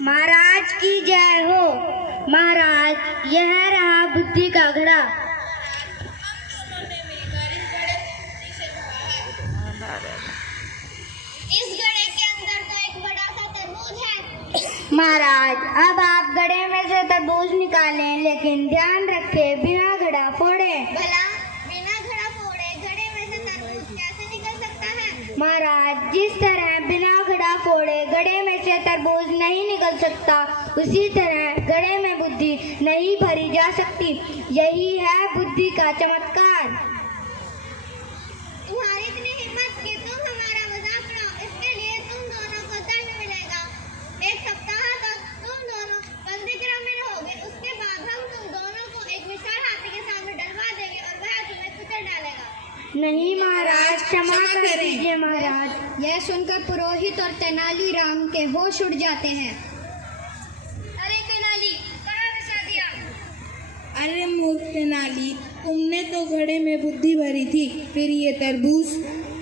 महाराज की जय हो। महाराज, यह रहा बुद्धि का घड़ा। इस घड़े के अंदर तो एक बड़ा सा तरबूज है। महाराज, अब आप घड़े में से तरबूज निकालें, लेकिन ध्यान रखें बिना घड़ा फोड़े। भला बिना घड़ा फोड़े घड़े में से तरबूज कैसे निकल सकता है? महाराज, जिस तरह बिना घड़ा फोड़े घड़े में से तरबूज नहीं निकल सकता, उसी तरह घड़े में बुद्धि नहीं भरी जा सकती। यही है बुद्धि का चमत्कार। तुम्हारी इतनी हिम्मत कि तुम हमारा मजाक उड़ाओ, इसके लिए तुम दोनों को दंड मिलेगा। एक सप्ताह तक तुम दोनों बंदीगृह में रहोगे। उसके बाद हम तुम दोनों को एक विशाल हाथी के सामने डलवा देंगे और वह तुम्हें कुचल डालेगा। नहीं महाराज, क्षमा कर दीजिए महाराज। यह सुनकर पुरोहित और तेनालीराम के होश उड़ जाते हैं। अरे तेनाली, कहाँ फंसा दिया? अरे मूर्ख तेनाली, तुमने तो घड़े में बुद्धि भरी थी, फिर ये तरबूज।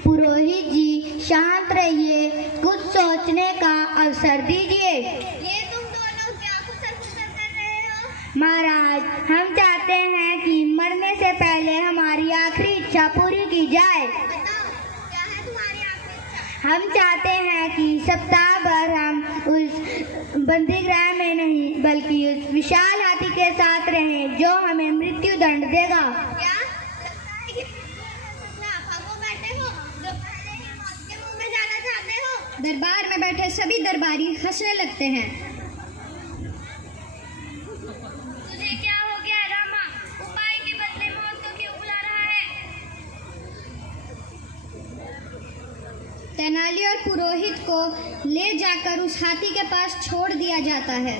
पुरोहित जी, शांत रहिए, कुछ सोचने का अवसर दीजिए। ये तुम दोनों क्या खुसर-खुसर कर रहे हो? महाराज, हम चाहते हैं कि मरने से पहले हमारी आखिरी इच्छा पूरी की जाए। बताओ, क्या है तुम्हारी आखिरी इच्छा? हम चाहते हैं कि सप्ताह भर हम उस बंदीगृह में नहीं, बल्कि उस विशाल हाथी के साथ रहें जो हमें मृत्यु दंड देगा। क्या लगता है कि तुम आफागो बैठे हो जो पहले ही मौत के मुंह में जाना चाहते हो? दरबार में बैठे सभी दरबारी हंसने लगते हैं। तुझे क्या हो गया रामा? उपाय के बदले मौत को क्यों बुला रहा है? तेनाली और पुरोहित को ले जाकर उस हाथी के पास छोड़ दिया जाता है।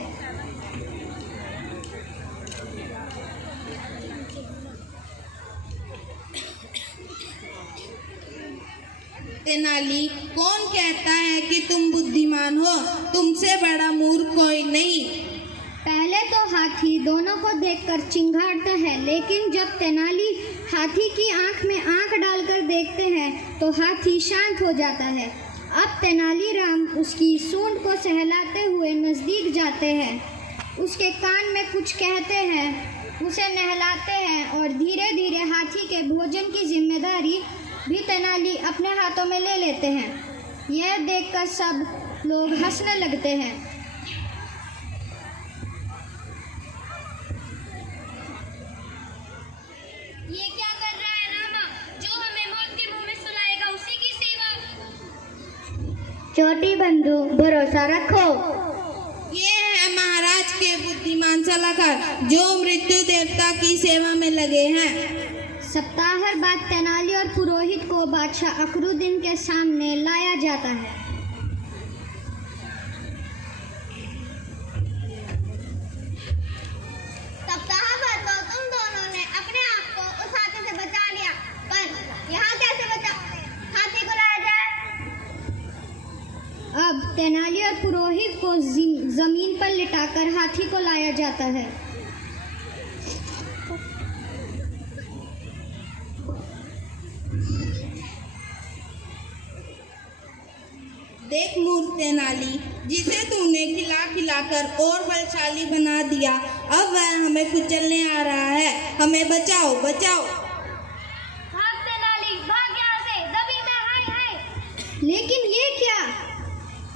तेनाली, कौन कहता है कि तुम बुद्धिमान हो? तुमसे बड़ा मूर्ख कोई नहीं। पहले तो हाथी दोनों को देखकर चिंघाड़ता है, लेकिन जब तेनाली हाथी की आंख में आंख डालकर देखते हैं तो हाथी शांत हो जाता है। अब तेनालीराम उसकी सूंड को सहलाते हुए नजदीक जाते हैं, उसके कान में कुछ कहते हैं, उसे नहलाते हैं और धीरे धीरे हाथी के भोजन की जिम्मेदारी भी तेनाली अपने हाथों में ले लेते हैं। यह देखकर सब लोग हंसने लगते हैं। ये क्या कर रहा है रामा? जो हमें मौत के मुंह में सुलाएगा उसी की सेवा। छोटी बंधु, भरोसा रखो। ये है महाराज के बुद्धिमान सलाहकार जो मृत्यु देवता की सेवा में लगे हैं। सप्ताह भर बाद तेनाली और पुरोहित को बादशाह अकरुद्दीन के सामने लाया जाता है। सप्ताह भर तो तुम दोनों ने अपने आप को उस हाथी से बचा लिया, पर यहाँ कैसे बचाओगे? हाथी को लाया जाए। अब तेनाली और पुरोहित को जमीन पर लिटाकर हाथी को लाया जाता है। देख मूर्ख तेनाली, जिसे तूने खिला खिलाकर और बलशाली बना दिया, अब वह हमें कुचलने आ रहा है। हमें बचाओ, बचाओ। भाग तेनाली, भाग यहाँ से, दबी में, हाय हाय। लेकिन ये क्या?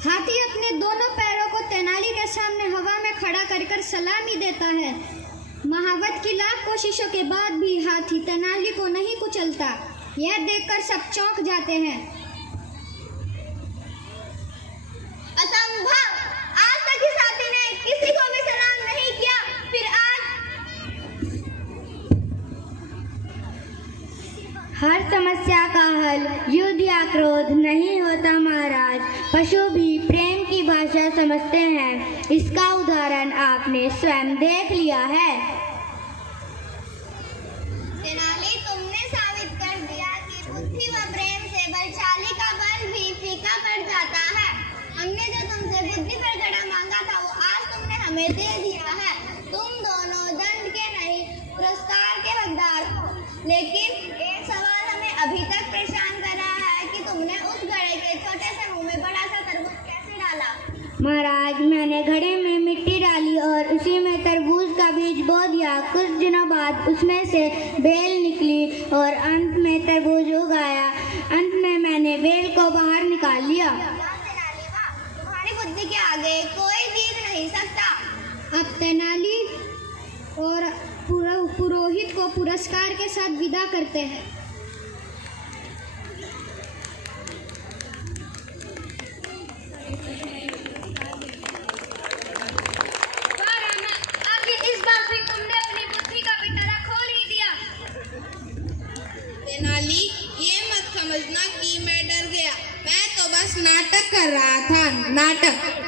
हाथी अपने दोनों पैरों को तेनाली के सामने हवा में खड़ा कर सलामी देता है। महावत की लाख कोशिशों के बाद भी हाथी तेनाली को नहीं कुचलता। यह देखकर सब चौंक जाते हैं। असंभव! आज तक इस हाथी ने किसी को भी सलाम नहीं किया, फिर आज? हर समस्या का हल युद्ध या क्रोध नहीं होता महाराज। पशु भी प्रेम की भाषा समझते हैं। इसका उदाहरण आपने स्वयं देख लिया है। तेनाली, तुमने साबित कर दिया कि बुद्धि व प्रेम से बलशाली का बल भी फीका पड़ जाता है। हमने जो तुमसे बुद्धि पर घड़ा मांगा था वो आज तुमने हमें दे दिया है। तुम दोनों दंड के नहीं पुरस्कार के हकदार हो। लेकिन एक सवाल हमें अभी तक परेशान कर रहा है कि तुमने उस घड़े के छोटे से मुंह में बड़ा सा तरबूज महाराज, मैंने घड़े में मिट्टी डाली और उसी में तरबूज का बीज बो दिया। कुछ दिनों बाद उसमें से बेल निकली और अंत में तरबूज उग आया। अंत में मैंने बेल को बाहर निकाल लिया। तेनाली, वाह, तुम्हारी बुद्धि के आगे कोई जीत नहीं सकता। अब तेनाली और पुरोहित को पुरस्कार के साथ विदा करते हैं। इस बार भी तुमने अपनी बुद्धि का पिटारा खोल ही दिया। तेनाली, ये मत समझना कि मैं डर गया। मैं तो बस नाटक कर रहा था, नाटक।